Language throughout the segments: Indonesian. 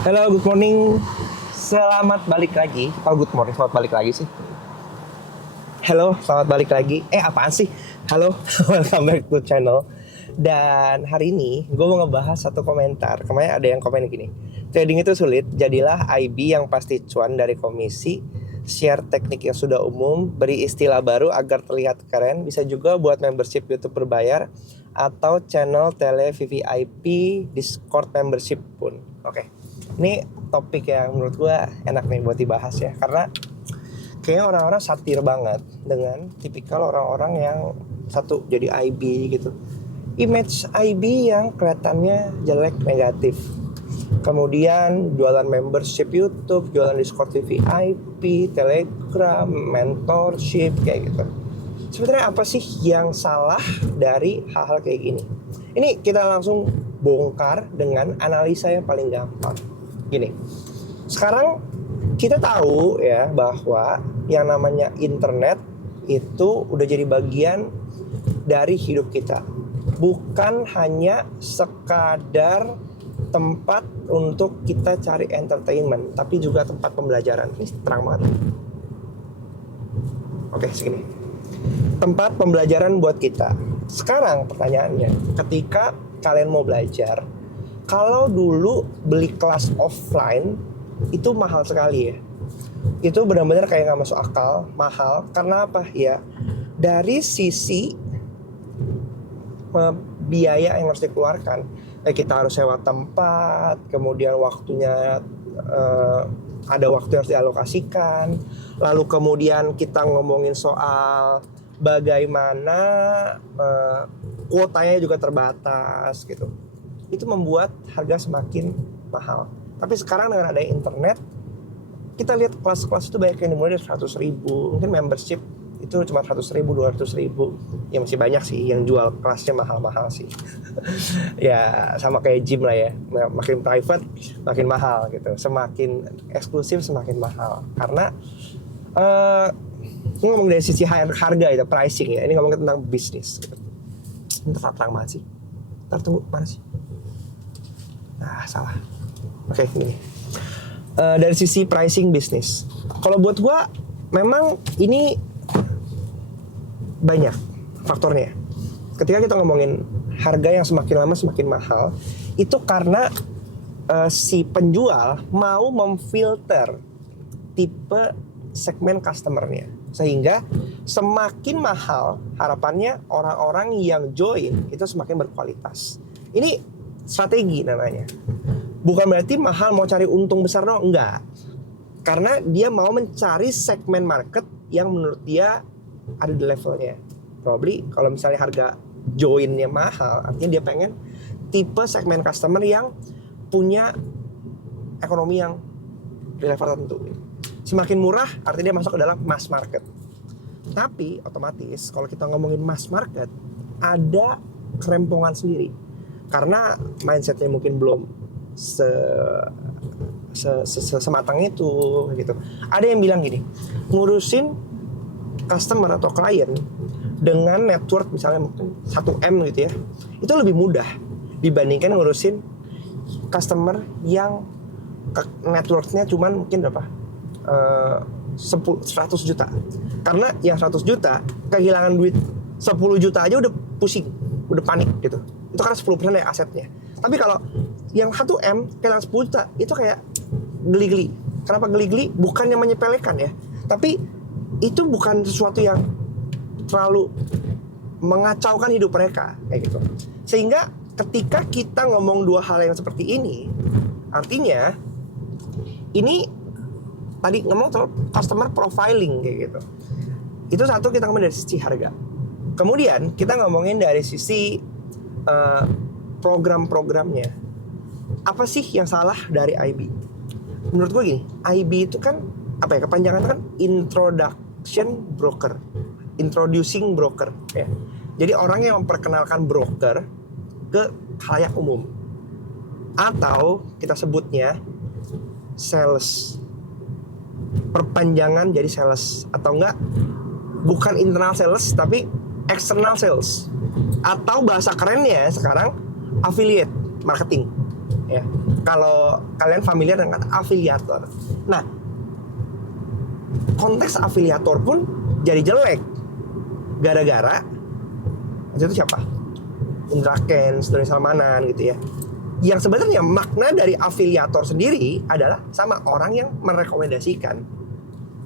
Halo, good morning. Selamat balik lagi. Oh, good morning, selamat balik lagi sih. Halo, selamat balik lagi. Apaan sih? Halo, welcome back to channel. Dan hari ini gue mau ngebahas satu komentar. Kemarin ada yang komen gini. Trading itu sulit, jadilah IB yang pasti cuan dari komisi. Share teknik yang sudah umum, beri istilah baru agar terlihat keren. Bisa juga buat membership YouTube berbayar atau channel tele VVIP, Discord membership pun. Oke. Ini topik yang menurut gue enak nih buat dibahas ya. Karena kayaknya orang-orang satir banget dengan tipikal orang-orang yang satu jadi IB gitu. Image IB yang kelihatannya jelek, negatif. Kemudian jualan membership YouTube, jualan Discord VIP, Telegram, mentorship kayak gitu. Sebenarnya apa sih yang salah dari hal-hal kayak gini? Ini kita langsung bongkar dengan analisa yang paling gampang. Gini, sekarang kita tahu ya bahwa yang namanya internet itu udah jadi bagian dari hidup kita. Bukan hanya sekadar tempat untuk kita cari entertainment, tapi juga tempat pembelajaran. Ini terang banget. Oke, segini. Tempat pembelajaran buat kita. Sekarang pertanyaannya, ketika kalian mau belajar, kalau dulu beli kelas offline itu mahal sekali ya. Itu benar-benar kayak nggak masuk akal, mahal. Karena apa ya? Dari sisi biaya yang harus dikeluarkan, kita harus sewa tempat, kemudian waktunya ada waktu yang harus dialokasikan, lalu kemudian kita ngomongin soal bagaimana kuotanya juga terbatas gitu. Itu membuat harga semakin mahal. Tapi sekarang dengan adanya internet, kita lihat kelas-kelas itu banyak yang dimulai dari 100.000, mungkin membership itu cuma 100.000, 200.000. Ya masih banyak sih yang jual kelasnya mahal-mahal sih. Ya sama kayak gym lah ya, makin private makin mahal gitu, semakin eksklusif semakin mahal. Karena ngomong dari sisi harga itu, pricing ya, ini ngomongin tentang bisnis gitu. Ini terang banget sih. Ntar tunggu, mana sih? Nah, salah. Oke, gini. Dari sisi pricing bisnis, kalau buat gua memang ini banyak faktornya. Ketika kita ngomongin harga yang semakin lama semakin mahal, itu karena si penjual mau memfilter tipe segmen customernya, sehingga semakin mahal harapannya orang-orang yang join itu semakin berkualitas. Ini strategi namanya. Bukan berarti mahal mau cari untung besar dong, enggak. Karena dia mau mencari segmen market yang menurut dia ada di levelnya. Probably kalau misalnya harga joinnya mahal, artinya dia pengen tipe segmen customer yang punya ekonomi yang di level tertentu. Semakin murah artinya dia masuk ke dalam mass market. Tapi otomatis kalau kita ngomongin mass market, ada kerempongan sendiri. Karena mindsetnya mungkin belum sematang itu gitu. Ada yang bilang gini, ngurusin customer atau klien dengan network misalnya mungkin 1M gitu ya, itu lebih mudah dibandingkan ngurusin customer yang networknya cuman mungkin berapa 100 juta. Karena yang 100 juta kehilangan duit 10 juta aja udah pusing, udah panik gitu. Itu kan 10% dari asetnya. Tapi kalau yang 1M kehilangan 10 juta itu kayak geli-geli. Kenapa geli-geli? Bukannya menyepelekan ya, tapi itu bukan sesuatu yang terlalu mengacaukan hidup mereka kayak gitu. Sehingga ketika kita ngomong dua hal yang seperti ini, artinya ini tadi ngomong soal customer profiling kayak gitu. Itu satu, kita ngomong dari sisi harga. Kemudian kita ngomongin dari sisi program-programnya. Apa sih yang salah dari IB? Menurut gue gini, IB itu kan apa ya, kepanjangan kan introducing broker ya. Jadi orang yang memperkenalkan broker ke khalayak umum, atau kita sebutnya sales, perpanjangan jadi sales, atau enggak bukan internal sales tapi external sales, atau bahasa kerennya sekarang affiliate marketing ya. Kalau kalian familiar dengan afiliator. Nah, konteks afiliator pun jadi jelek gara-gara itu siapa? Indra Kents, Doni Salmanan gitu ya. Yang sebenarnya makna dari afiliator sendiri adalah sama orang yang merekomendasikan.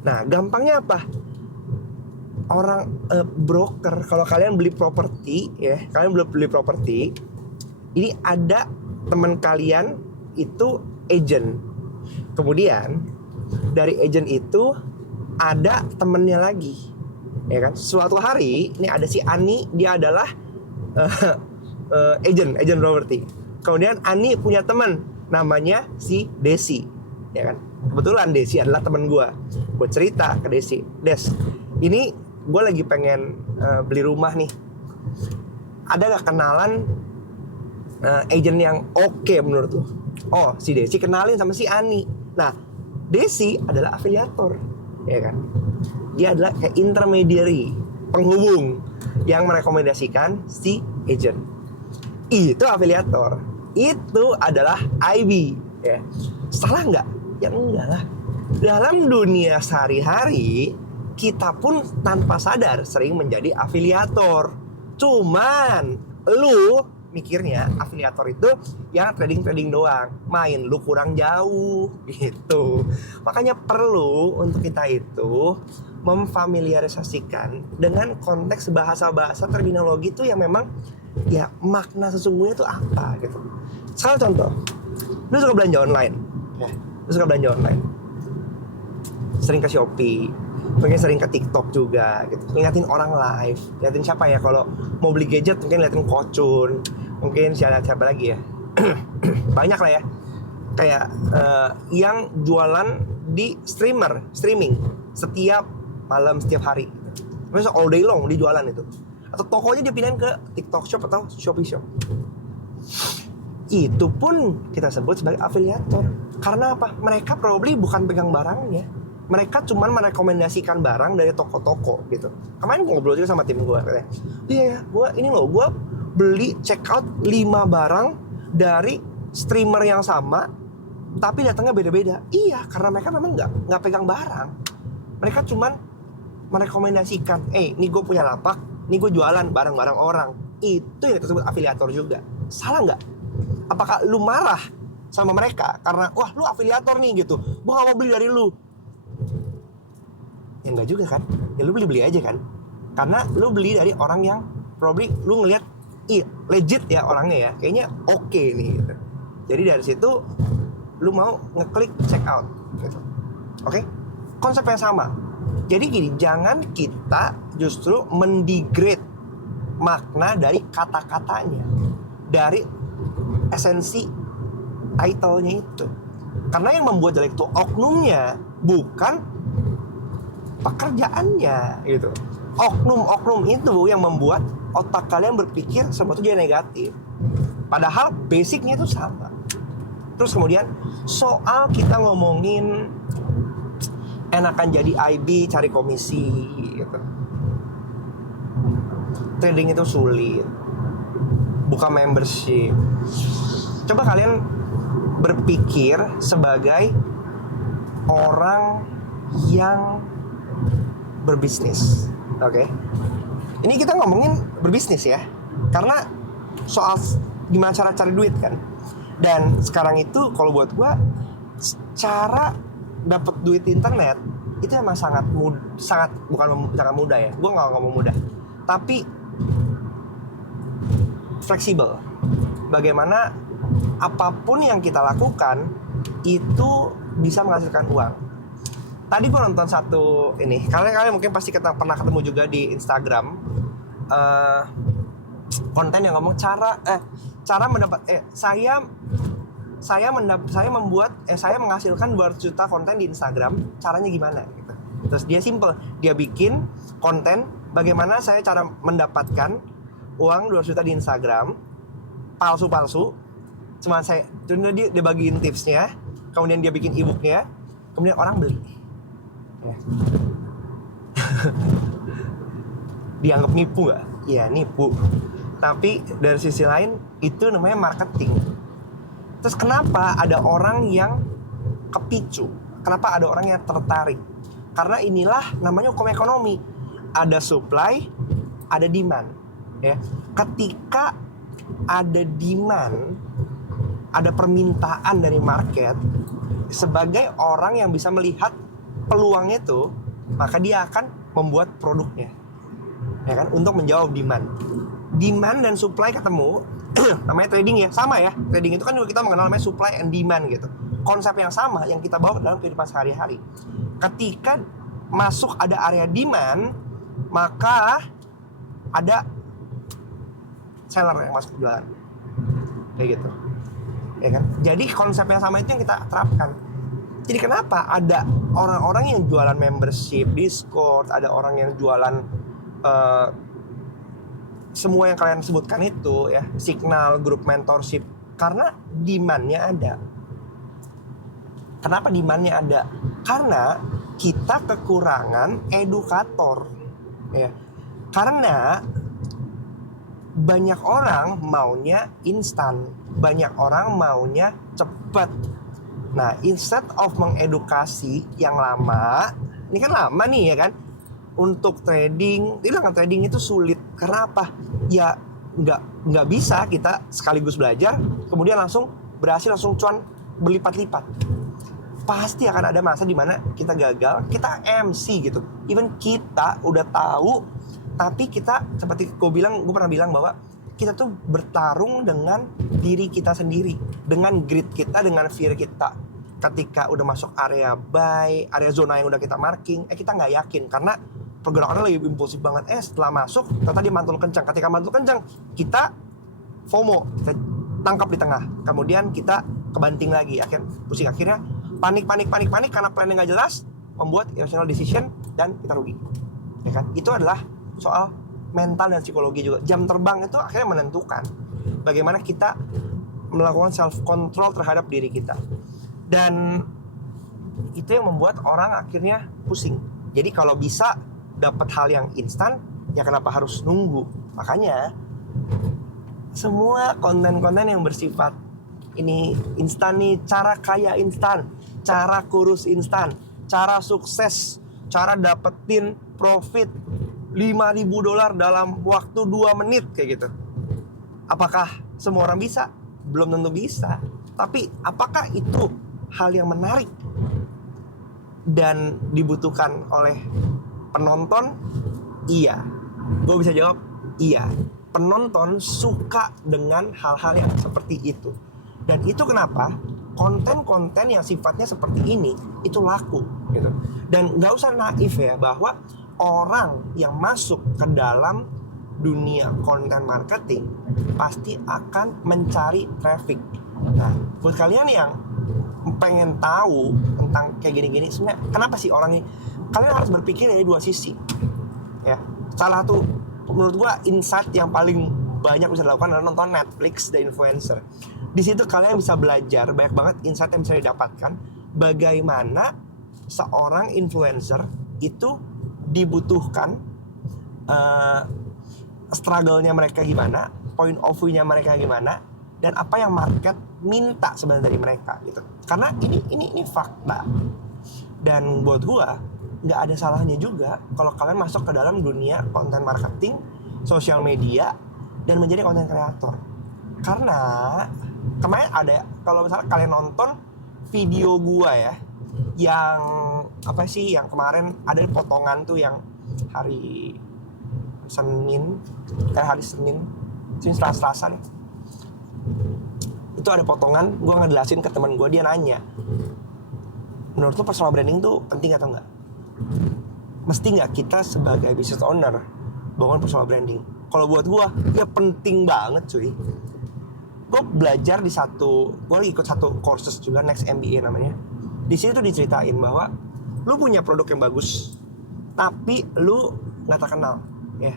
Nah, gampangnya apa? Orang broker, kalau kalian beli properti ya, kalian beli properti, ini ada teman kalian itu agent. Kemudian dari agent itu ada temennya lagi, ya kan? Suatu hari ini ada si Ani, dia adalah agent properti. Kemudian Ani punya teman namanya si Desi, ya kan? Kebetulan Desi adalah teman gue cerita ke Desi, Des, ini gue lagi pengen beli rumah nih, ada gak kenalan agent yang oke menurut lo? Oh, si Desi kenalin sama si Ani. Nah, Desi adalah afiliator, ya kan? Dia adalah kayak intermediary, penghubung yang merekomendasikan si agent. Itu afiliator. Itu adalah IB, ya. Salah nggak? Ya enggak lah. Dalam dunia sehari-hari kita pun tanpa sadar sering menjadi afiliator. Cuman lu mikirnya afiliator itu yang trading doang, main lu kurang jauh gitu. Makanya perlu untuk kita itu memfamiliarisasikan dengan konteks bahasa-bahasa terminologi itu yang memang ya makna sesungguhnya itu apa gitu. Salah contoh, lu suka belanja online, ya, lu suka belanja online, sering ke Shopee, mungkin sering ke TikTok juga gitu, ngeliatin orang live, liatin siapa ya, kalau mau beli gadget mungkin liatin Kocun, mungkin siapa lagi ya. Banyak lah ya, kayak yang jualan di streaming setiap malam, setiap hari, terus all day long di jualan itu, atau tokonya dia pindahin ke TikTok Shop atau Shopee Shop. Itu pun kita sebut sebagai afiliator. Karena apa? Mereka probably bukan pegang barangnya, mereka cuman merekomendasikan barang dari toko-toko gitu. Kemarin gue ngobrol juga sama tim gue, katanya, iya, gue ini loh, gue beli check out 5 barang dari streamer yang sama, tapi datangnya beda-beda. Iya, karena mereka memang nggak pegang barang. Mereka cuman merekomendasikan, ini gue punya lapak, ini gue jualan barang-barang orang. Itu yang disebut afiliator juga. Salah nggak? Apakah lu marah sama mereka karena wah lu afiliator nih gitu, gue gak mau beli dari lu? Ya enggak juga kan, ya lu beli aja kan, karena lu beli dari orang yang probably lu ngelihat iya legit ya orangnya ya, kayaknya oke nih gitu. Jadi dari situ lu mau ngeklik check out gitu. Oke? Konsep yang sama. Jadi gini, jangan kita justru mendegrade makna dari kata-katanya, dari esensi title-nya itu. Karena yang membuat jelek itu oknumnya, bukan pekerjaannya gitu. Oknum itu yang membuat otak kalian berpikir sesuatu jadi negatif. Padahal basicnya itu sama. Terus kemudian soal kita ngomongin enakan jadi IB cari komisi gitu. Trading itu sulit, buka membership. Coba kalian berpikir sebagai orang yang berbisnis, oke? Ini kita ngomongin berbisnis ya, karena soal gimana cara cari duit kan. Dan sekarang itu kalau buat gua, cara dapat duit di internet itu emang sangat mudah ya. Gua nggak ngomong mudah, tapi fleksibel. Bagaimana apapun yang kita lakukan itu bisa menghasilkan uang. Tadi gue nonton satu ini, kalian mungkin pasti pernah ketemu juga di Instagram, konten yang ngomong saya menghasilkan 200 juta konten di Instagram, caranya gimana gitu. Terus dia simple, dia bikin konten bagaimana saya cara mendapatkan uang 200 juta di Instagram palsu. Cuma dia bagiin tipsnya, kemudian dia bikin e-booknya, kemudian orang beli. Ya. Dianggap nipu nggak? Iya, nipu. Tapi dari sisi lain itu namanya marketing. Terus kenapa ada orang yang kepicu? Kenapa ada orang yang tertarik? Karena inilah namanya hukum ekonomi. Ada supply, ada demand. Ya. Ketika ada demand, ada permintaan dari market, sebagai orang yang bisa melihat peluang itu, maka dia akan membuat produknya, ya kan, untuk menjawab demand. Demand dan supply ketemu, namanya trading ya, sama ya. Trading itu kan juga kita mengenal namanya supply and demand gitu. Konsep yang sama yang kita bawa dalam kehidupan sehari-hari. Ketika masuk ada area demand, maka ada seller yang masuk jualan, kayak gitu, ya kan. Jadi konsep yang sama itu yang kita terapkan. Jadi kenapa ada orang-orang yang jualan membership Discord, ada orang yang jualan semua yang kalian sebutkan itu ya, Signal, grup mentorship, karena demand-nya ada. Kenapa demand-nya ada? Karena kita kekurangan edukator, ya. Karena banyak orang maunya instan, banyak orang maunya cepat. Nah, instead of mengedukasi yang lama, ini kan lama nih ya kan, untuk trading, bilang trading itu sulit. Karena apa? Ya nggak bisa kita sekaligus belajar, kemudian langsung berhasil, langsung cuan berlipat-lipat. Pasti akan ada masa di mana kita gagal, kita MC gitu. Even kita udah tahu, tapi kita seperti gue pernah bilang bahwa kita tuh bertarung dengan diri kita sendiri, dengan grit kita, dengan fear kita. Ketika udah masuk area buy, area zona yang udah kita marking, kita nggak yakin karena pergerakannya lagi impulsif banget. Setelah masuk, ternyata dia mantul kencang. Ketika mantul kencang, kita FOMO, kita tangkap di tengah. Kemudian kita kebanting lagi, akhirnya panik karena planning nggak jelas, membuat irrational decision dan kita rugi. Ya kan? Itu adalah soal mental dan psikologi juga. Jam terbang itu akhirnya menentukan bagaimana kita melakukan self control terhadap diri kita. Dan itu yang membuat orang akhirnya pusing. Jadi kalau bisa dapat hal yang instan, ya kenapa harus nunggu? Makanya semua konten-konten yang bersifat ini instan nih, cara kaya instan, cara kurus instan, cara sukses, cara dapetin profit $5.000 dalam waktu 2 menit kayak gitu. Apakah semua orang bisa? Belum tentu bisa. Tapi apakah itu hal yang menarik dan dibutuhkan oleh penonton? Iya. Gue bisa jawab iya. Penonton suka dengan hal-hal yang seperti itu. Dan itu kenapa konten-konten yang sifatnya seperti ini itu laku gitu. Dan gak usah naif ya, bahwa orang yang masuk ke dalam dunia konten marketing pasti akan mencari traffic. Nah, buat kalian yang pengen tahu tentang kayak gini-gini, sebenarnya kenapa sih orang ini, kalian harus berpikir dari dua sisi ya. Salah satu menurut gua insight yang paling banyak bisa dilakukan adalah nonton Netflix The Influencer. Di situ kalian bisa belajar banyak banget insight yang bisa didapatkan, bagaimana seorang influencer itu dibutuhkan, struggle-nya mereka gimana, point of view-nya mereka gimana, dan apa yang market minta sebenarnya dari mereka gitu. Karena ini fakta. Dan buat gua nggak ada salahnya juga kalau kalian masuk ke dalam dunia konten marketing, sosial media, dan menjadi konten kreator. Karena kemarin ada, kalau misalnya kalian nonton video gua ya, yang apa sih, yang kemarin ada potongan tuh yang hari Selasa nih. Itu ada potongan gue ngejelasin ke teman gue, dia nanya, menurut lo personal branding tuh penting atau enggak? Mesti nggak kita sebagai business owner bangun personal branding? Kalau buat gue, ya penting banget cuy. Gue belajar gue lagi ikut satu courses juga, Next MBA namanya. Di sini tuh diceritain bahwa lu punya produk yang bagus, tapi lu nggak terkenal, ya.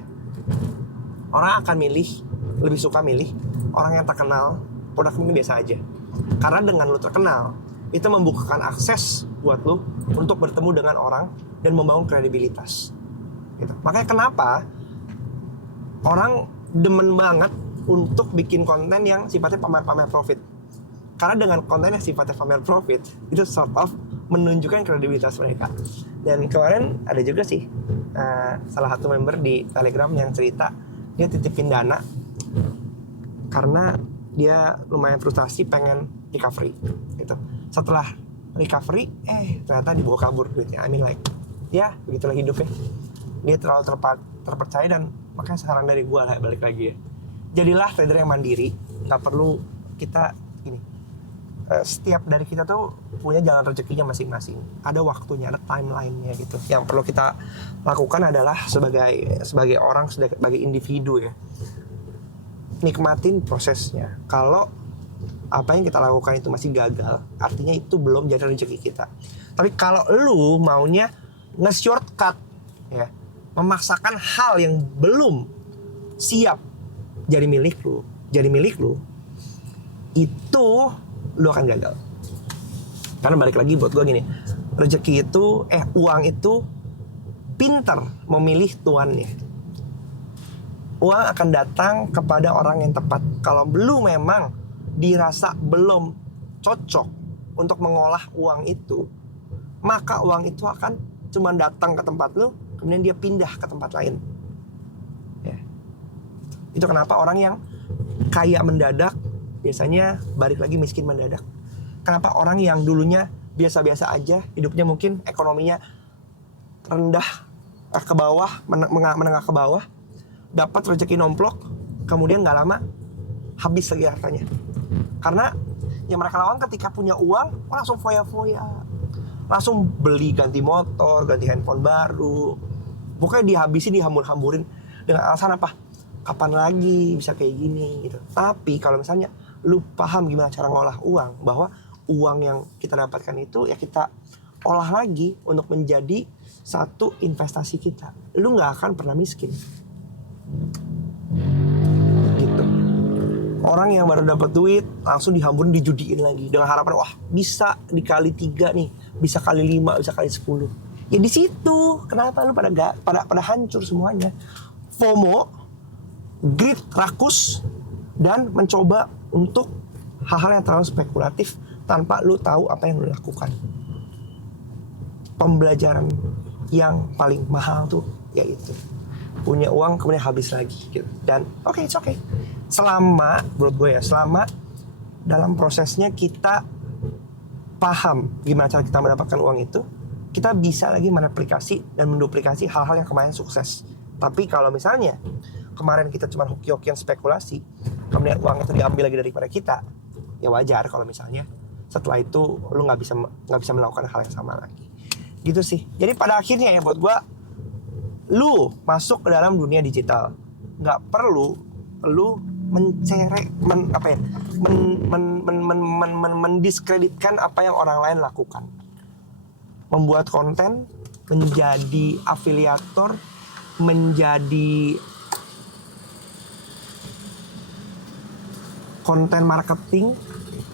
Orang akan lebih suka milih orang yang terkenal, produk ini biasa aja. Karena dengan lu terkenal, itu membukakan akses buat lu untuk bertemu dengan orang dan membangun kredibilitas. Gitu. Makanya kenapa orang demen banget untuk bikin konten yang sifatnya pamer-pamer profit. Karena dengan konten yang sifatnya pamer profit, itu sort of menunjukkan kredibilitas mereka. Dan kemarin ada juga sih salah satu member di Telegram yang cerita dia titipin dana karena dia lumayan frustasi pengen recovery gitu. Setelah recovery ternyata dibawa kabur duitnya. I mean like ya begitulah hidupnya. Dia terlalu terpercaya, dan makanya saran dari gue lah balik lagi ya, jadilah trader yang mandiri. Nggak perlu kita ini setiap dari kita tuh punya jalan rezekinya masing-masing, ada waktunya, ada timelinenya gitu. Yang perlu kita lakukan adalah sebagai orang, sebagai individu ya, nikmatin prosesnya. Kalau apa yang kita lakukan itu masih gagal, artinya itu belum jadi rezeki kita. Tapi kalau lu maunya nge-shortcut ya, memaksakan hal yang belum siap jadi milik lu, itu lu akan gagal. Karena balik lagi buat gue gini, rezeki itu, uang itu pinter memilih tuannya. Uang akan datang kepada orang yang tepat. Kalau lu memang dirasa belum cocok untuk mengolah uang itu, maka uang itu akan cuma datang ke tempat lu, kemudian dia pindah ke tempat lain. Ya. Itu kenapa orang yang kaya mendadak biasanya balik lagi miskin mendadak. Kenapa orang yang dulunya biasa-biasa aja, hidupnya mungkin ekonominya rendah ke bawah, menengah ke bawah, dapat rezeki nomplok, kemudian nggak lama habis lagi hartanya. Karena yang mereka lawan ketika punya uang, langsung foya-foya, langsung beli ganti motor, ganti handphone baru, pokoknya dihabisin, dihambur-hamburin dengan alasan apa? Kapan lagi bisa kayak gini gitu. Tapi kalau misalnya lu paham gimana cara ngolah uang, bahwa uang yang kita dapatkan itu ya kita olah lagi untuk menjadi satu investasi kita, lu nggak akan pernah miskin gitu. Orang yang baru dapat duit langsung dihamburin, dijudiin lagi dengan harapan wah bisa dikali 3 nih, bisa kali 5, bisa kali 10. Ya di situ kenapa lu pada hancur semuanya. FOMO, greed, rakus, dan mencoba untuk hal-hal yang terlalu spekulatif tanpa lu tahu apa yang lu lakukan. Pembelajaran yang paling mahal tuh yaitu punya uang kemudian habis lagi gitu. Dan it's okay. Selama menurut gue ya, selama dalam prosesnya kita paham gimana cara kita mendapatkan uang itu, kita bisa lagi menaplikasi dan menduplikasi hal-hal yang kemarin sukses. Tapi kalau misalnya kemarin kita cuma hoki-hokian spekulasi, kemudian uang itu diambil lagi daripada kita, ya wajar kalau misalnya setelah itu lu nggak bisa melakukan hal yang sama lagi. Gitu sih. Jadi pada akhirnya ya buat gua, lu masuk ke dalam dunia digital, nggak perlu lu mendiskreditkan apa yang orang lain lakukan. Membuat konten, menjadi afiliator, menjadi konten marketing,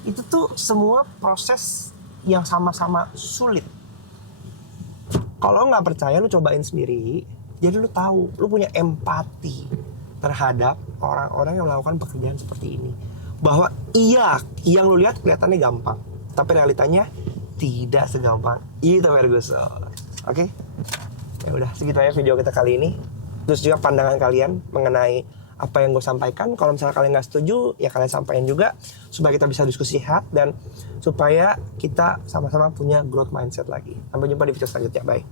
itu tuh semua proses yang sama-sama sulit. Kalau nggak percaya, lu cobain sendiri. Jadi lu tahu, lu punya empati terhadap orang-orang yang melakukan pekerjaan seperti ini. Bahwa iya, yang lu lihat kelihatannya gampang, tapi realitanya tidak segampang itu, Ferguson. Oke? Ya udah, segitu aja video kita kali ini. Terus juga pandangan kalian mengenai apa yang gue sampaikan. Kalau misalnya kalian nggak setuju, ya kalian sampaikan juga supaya kita bisa diskusi sehat dan supaya kita sama-sama punya growth mindset lagi. Sampai jumpa di video selanjutnya. Bye.